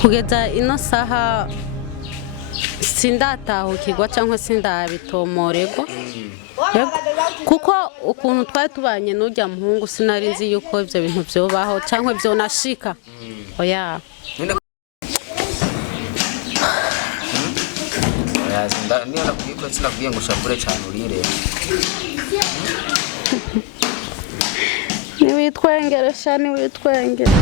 kugeza ino saha sindatahukirwa cyangwa sindabitomorerwa kuko ukuntu twari tubanye n'ujya muhungu sinari nzi yuko ibyo bintu byobaho cyangwa byo nashika oya niyo nakubwiye ko sinakubwiye ngo ushapure cyane urire niwitwengere sha niwitwengere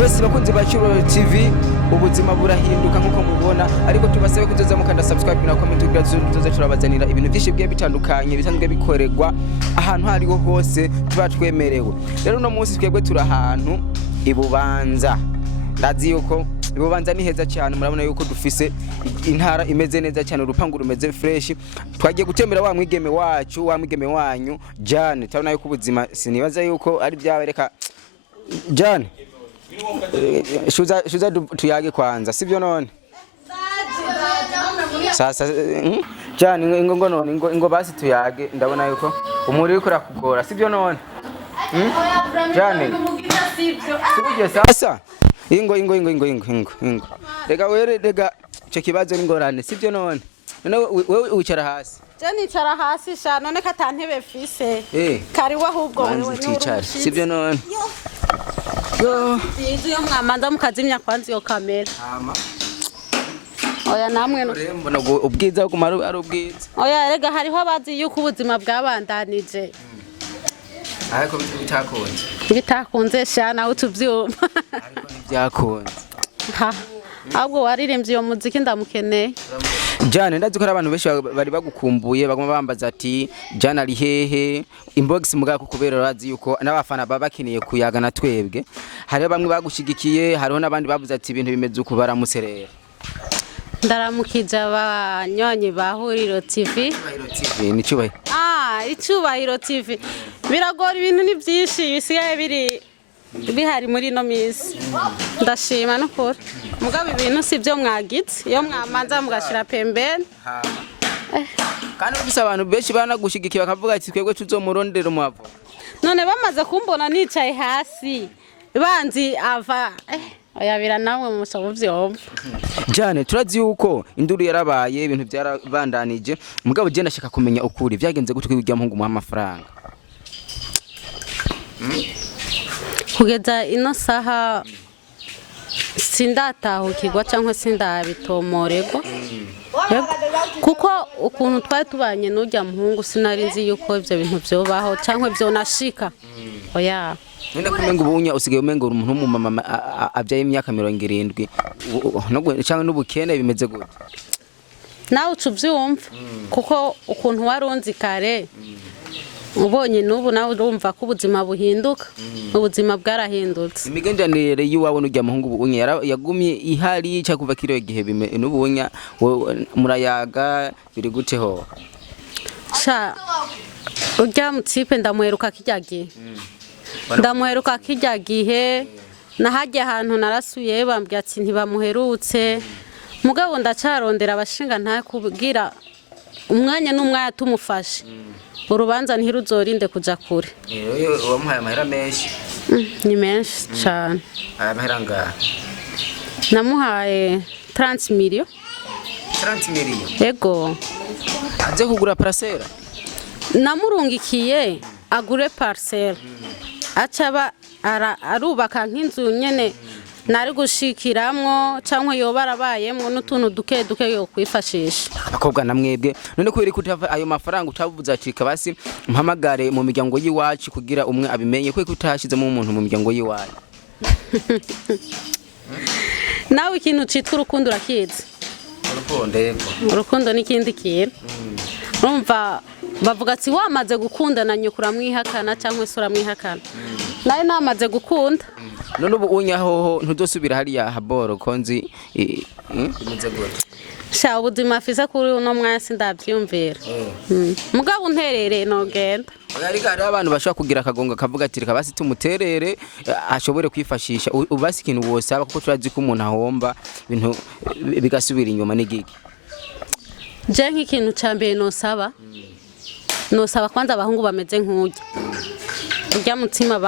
Yose bakunzi ba TV ubuzima burahinduka nkuko mubona ariko tubasabe kuzoza mukanda subscribe na comment kugira tuzoze turabazanira ibintu byinshi bigiye bitandukanye bisanzwe bikorerwa ahantu hariho hose tuba twemerewe. Rero no munsi twebwe turi ahantu ibubanza ndazi yuko ibubanza ni heza cyane murabona yuko dufise intara imeze neza cyane urupangu rumeze fresh twagiye gutembera wa mwigeme wacu wa mwigeme wanyu Janne tabona yuko ubuzima sinibaza yuko ari byabereka Janne shuza tuyage kwanza sivyo none sasa Janne ingo none ingo basi tuyage ndabona yuko umuri uko rakugora sivyo none Janne sivyo sasa ingo rega were rega cyo kibazo n'ingorane sivyo none wewe ucara hasi Janne icara hasi sha none katantebe fise kari wahubwo wewe n'urucara sivyo none iyo mwamanza mukazimya kwanza iyo kamera oya namwe mbona ubwiza kumara ari ubwiza oya rega hariho abazi yuko ubuzima bwabandanije ariko bitakunze sha nawe utuvyuma ariko ntibyakunze ahubwo waririmbye iyo muziki ndamukeneye Janne ndazi ko abantu benshi bari bagukumbuye bagoma bambaza ati Janne ari hehe inbox mugako kubera razi yuko n'abafana baba bakiniye kuyaga na twebwe hari bamwe bagushigikiye hariho nabandi bavuze ati ibintu bimeze uko baramuserera ndaramukije abanyonyi bahuriro TV ni cyubaye icubahiro TV biragora ibintu ni byinshi bisigaye bihari muri no misi ndashima no kuri mugabo ibintu sibyo mwagitse iyo mwamanza mugashira pembeni kandi ufise abantu benshi banagushigikiye bakavuga ati twebwe tuzomurondera umwavo none bamaze kumbona nicaye hasi banzi ava oya bira namwe musabo vyomba Janne turazi yuko induru yarabaye ibintu byarabandanije mugabo je ndashaka kumenya ukuri byagenze gute kwijya muhungu mu amafaranga kugeza ino saha sindatahukirwa cyangwa sindabitomorerwa kuko ukuntu twari tubanye n'ujya muhungu sinari nzi yuko ibyo bintu byobaho cyangwa byo nashika oya none kumenga ubunya usigaye umenga umuntu w'umumama abyaye imyaka 70 cyangwa n'ubukene bimeze gute nawe ucubyumva kuko ukuntu warunzi kare ubonye n'ubu nawe urumva ko ubuzima buhinduka ubuzima bwarahindutse imigendanire y'uwawe n'ujya muhungu ubunya yagumye ihari cya kuva kiro gihe n'ubunya murayaga biri gute ho sha ujya mu tipe ndamuheruka kijyagiye nahajye ahantu narasuye bambwiye ati ntibamuherutse mugabo ndacarondera abashinga nta kubwira umwanya n'umwanya tumufashe urubanza ntiruzorinde kuja kure wamuhaye amahera menshi ni menshi cyane amahera ngaha namuhaye 30 million yego aje kugura parcelle namurungikiye agure parcelle acaba arubaka nk'inzu nyene nari gushikiramwo cyangwa yoba arabayemwo n'utuntu duke yo kwifashisha abakobwa namwebwe none ko iri kutava ayo mafaranga utavuze ati kabasi mpamagare mu miryango yiwacu kugira umwe abimenye ko utashizemo umuntu mu miryango yiwacu nawe ikintu citwa urukundo urakizi urukundo yego urukundo n'ikindi kintu urumva bavuga ati wamaze gukundana nyukura mwihakana cyangwa se uramwihakana naye namaze gukunda none ubu unyahoho ntudosubira hariya haboro konzi imeze gute sha ubuzima afise kuri uno mwanya sindavyumvira mugabo unterere nogenda ariko hari abantu bashobora kugira akagonga kavuga ati reka basi tumuterere ashobore kwifashisha ubasi ikintu wosaba kuko turazi ko umuntu ahomba ibintu bigasubira inyuma n'igiki je nk'ikintu cambere nosaba kwanza abahungu bameze nk'ujya urya mutima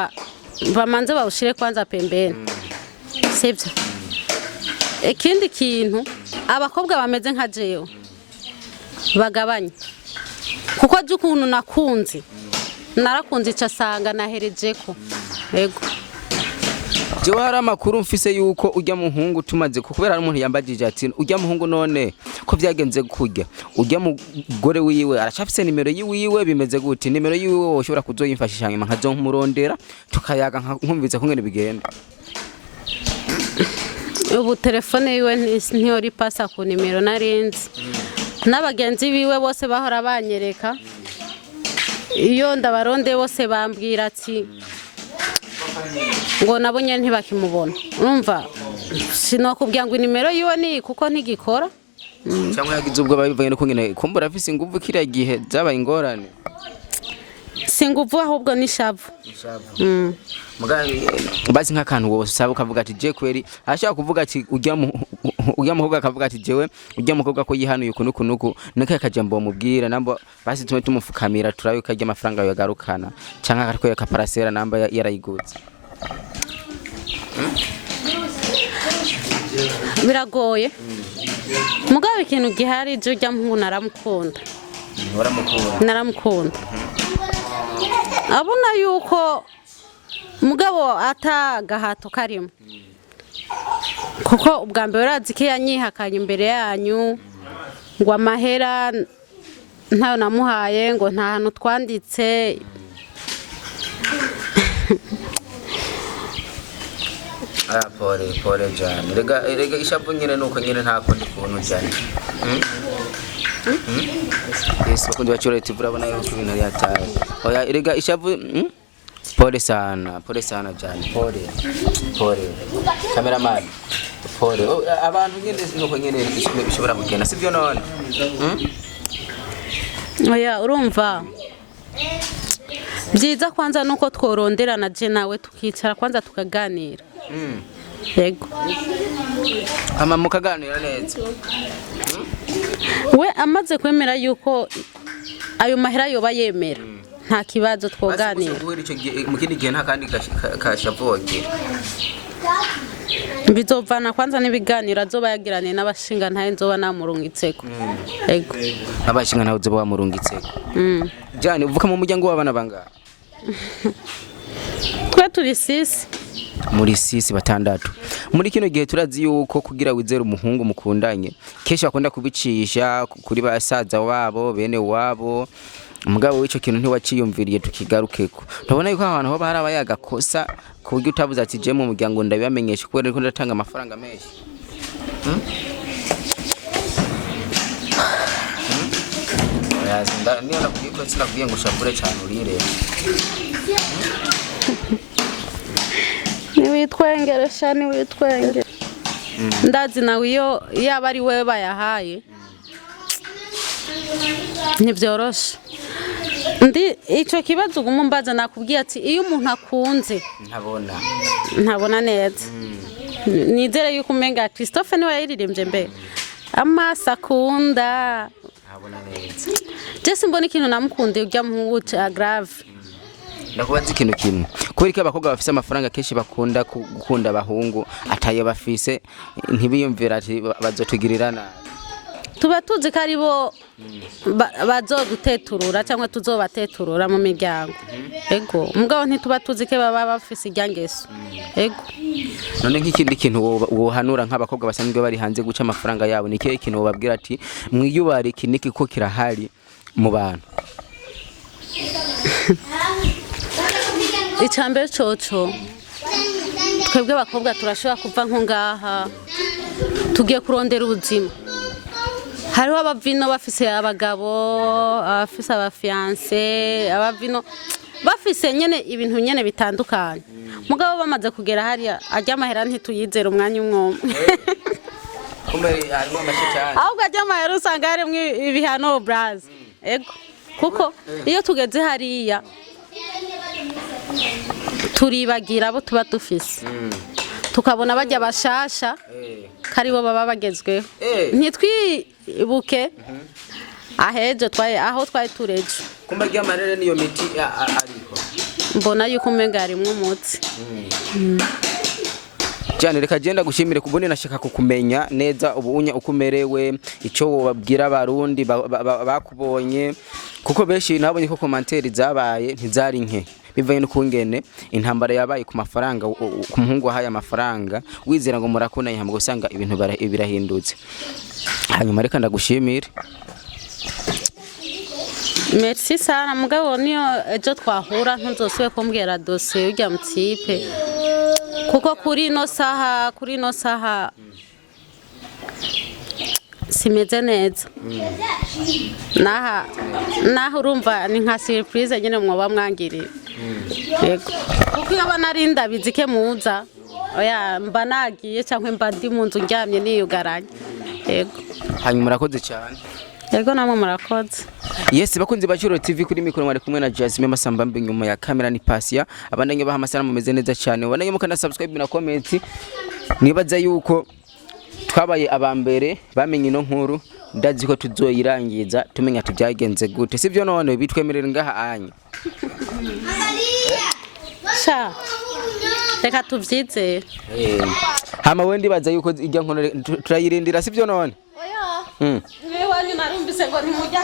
bamanze bawushire kwanza pembeni sivyo ikindi kintu abakobwa bameze nka jewe bagabanye kuko aje ukuntu nakunze narakunze icasanga naherejeko yego jewe hari amakuru mfise yuko ujya muhungu tumaze kubera hari umuntu yambagije ati ujya muhungu none ko byagenze kurya ujya mugore wiwe aracafise nimero yiwe bimeze gute nimero yiwe woshobora kuzoyimfashisha nyuma nkazomurondera tukayaga nkumvize kungene bigenda ubu telefone yiwe ntiyori pasa ku nimero narinzi n'abagenzi biwe bose bahora banyereka iyo ndabaronde bose bambwira ati ngo nabonye ntibakimubona urumva sinokubwira ngo nimero yiwe ni kuko ntigikora cyangwa yagize ubwo babivuye no kungene kumbura afise inguvu kira gihe zabaye ingorane singuvu ahubwo nishavu mugaye bazi nk'akantu wose usaba ukavuga ati je kweri ashaka kuvuga ati ujya muhoga akavuga ati jewe ujya mukobwa ko yihanuye kunuku nakaye kajambo mubwira nambo basi tume tumufukamira turayo kajya amafaranga yagarukana cyangwa akatwereka parasera namba yarayiguze biragoye mugabe ikintu gihari je ujya mpungu naramukunda abona yuko mugabo atagahato karimo kuko ubwa mbere urazi ko yanyihakanye imbere yanyu ngo amahera ntayo namuhaye ngo nta hantu twanditse pole jane rega ishavu nyine nuko nyine ntako ndi kuntu jane yes bakundi bacura ati urabona yuko ibintu ari hatari oya rega ishavu pole sana jane pole cameraman pole abantu nyine nuko nyine bishobora kugenda sivyo none oya urumva byiza kwanza nuko tworonderana je nawe tukicara kwanza tukaganira yego ama mukaganira neza we amaze kwemera yuko ayo mahera yoba yemera nta kibazo twoganira mu kindi gihe nta kandi kashavuye bizovana kwanza n'ibiganiro azoba yagirane n'abashinga ntaye nzoba namurungitseko yego abashinga ntawe uzoba wamurungitseko jane uvuka mu muryango w'abana bangana twe turi sisi muri sisi batandatu muri kino gihe turazi yuko kugira wizera umuhungu mukundanye kenshi bakunda kubicisha kuri basaza wabo bene wabo umugabo w'ico kintu ntiwaciyumviriye tukigarukeko ndabona yuko abantu ho bahara bayagakosa ku buryo utabuza ati je mu muryango ndabibamenyesha kubera ko ndatanga amafaranga menshi yazinda niyo nakubwiye ko sinakubwiye ngo ushabure cyane urire niwitwengeresha niwitwenge ndazi nawe iyo yaba ari wewe bayahaye ntibyoroshe ndi ico kibazo gumumbaza nakubwiye ati iyo umuntu akunze ntabona neza nizere yuko umenga Christophe niwe yiririmbye mbe amasa akunda ntabona neza je simbona ikintu namukunde ujya mu wuce grave ndakubaza ikintu kimwe kubera ko abakobwa bafise amafaranga kenshi bakunda gukunda abahungu ataye bafise ntibiyumvira ati bazotugirirana tuba tuzi ko ari bo bazoduteturura cyangwa tuzobateturura mu miryango ego mugabo ntituba tuzi ko baba bafise ijyangeso ego none nk'ikindi kintu wohanura nk'abakobwa basanzwe bari hanze guca amafaranga yabo ni kihe kintu wobabwira ati mwiyubare kiniki ko kirahari mu bantu icambere coco twebwe abakobwa turashobora kuva nko ngaha tugiye kurondera ubuzima hariho abavino bafise abagabo abafise abafiyanse abavino bafise nyene ibintu nyene bitandukanye mugabo bamaze kugera hariya ajya amahera ntituyizera umwanya umwe kumbe harimo amashe cyane ahubwo ajya amahera usanga harimo ibihano brazi ego kuko iyo tugeze hariya turibagira abo tuba dufise tukabona bajya bashasha karibo baba bagezweho ntitwibuke ahejo aho twari tureje kumbe ajya amarere niyo miti ariko mbona yuko umenga harimwo umutsi Janne reka genda gushimire kubone nashaka kukumenya neza ubunya ukumerewe ico wabwira abarundi bakubonye kuko beshi nabonye ko commentaire zabaye ntizari nke bivaye no kungene intambara yabaye ku mafaranga ku muhungu haya amafaranga wizera ngo murakundanye hamwe gusanga ibintu birahindutse hanyuma reka ndagushimire merci sana mugabo niyo ejo twahura ntuzosuye kumbwira dossier ujya mu tipe kuko kuri no saha simeze neza naho urumva ni nka surprise nyine mwoba mwangirira yego kuko iyo banarinda bizike muza oya mba nagiye cyangwa mba ndi mu nzu ndyamye niyugaranye yego hanyuma murakoze cyane yego namwe murakoze yes bakunzi ba Shiro TV kuri mikoro mwari kumwe na Jasmine Masambambe nyuma ya kamera ni Pasia abandanye baha amasanamu meze neza cyane ubandanye mukanda subscribe na comment nibaza yuko twabaye abambere bamenye ino nkuru ndazi ko tuzoyirangiza tumenya tubyagenze gute sivyo none bitwemerera ngaha anye sha reka tuvyizere hama wendi baza yuko ijya nkono turayirindira sivyo none oya wewe narumvise ngo ntimujya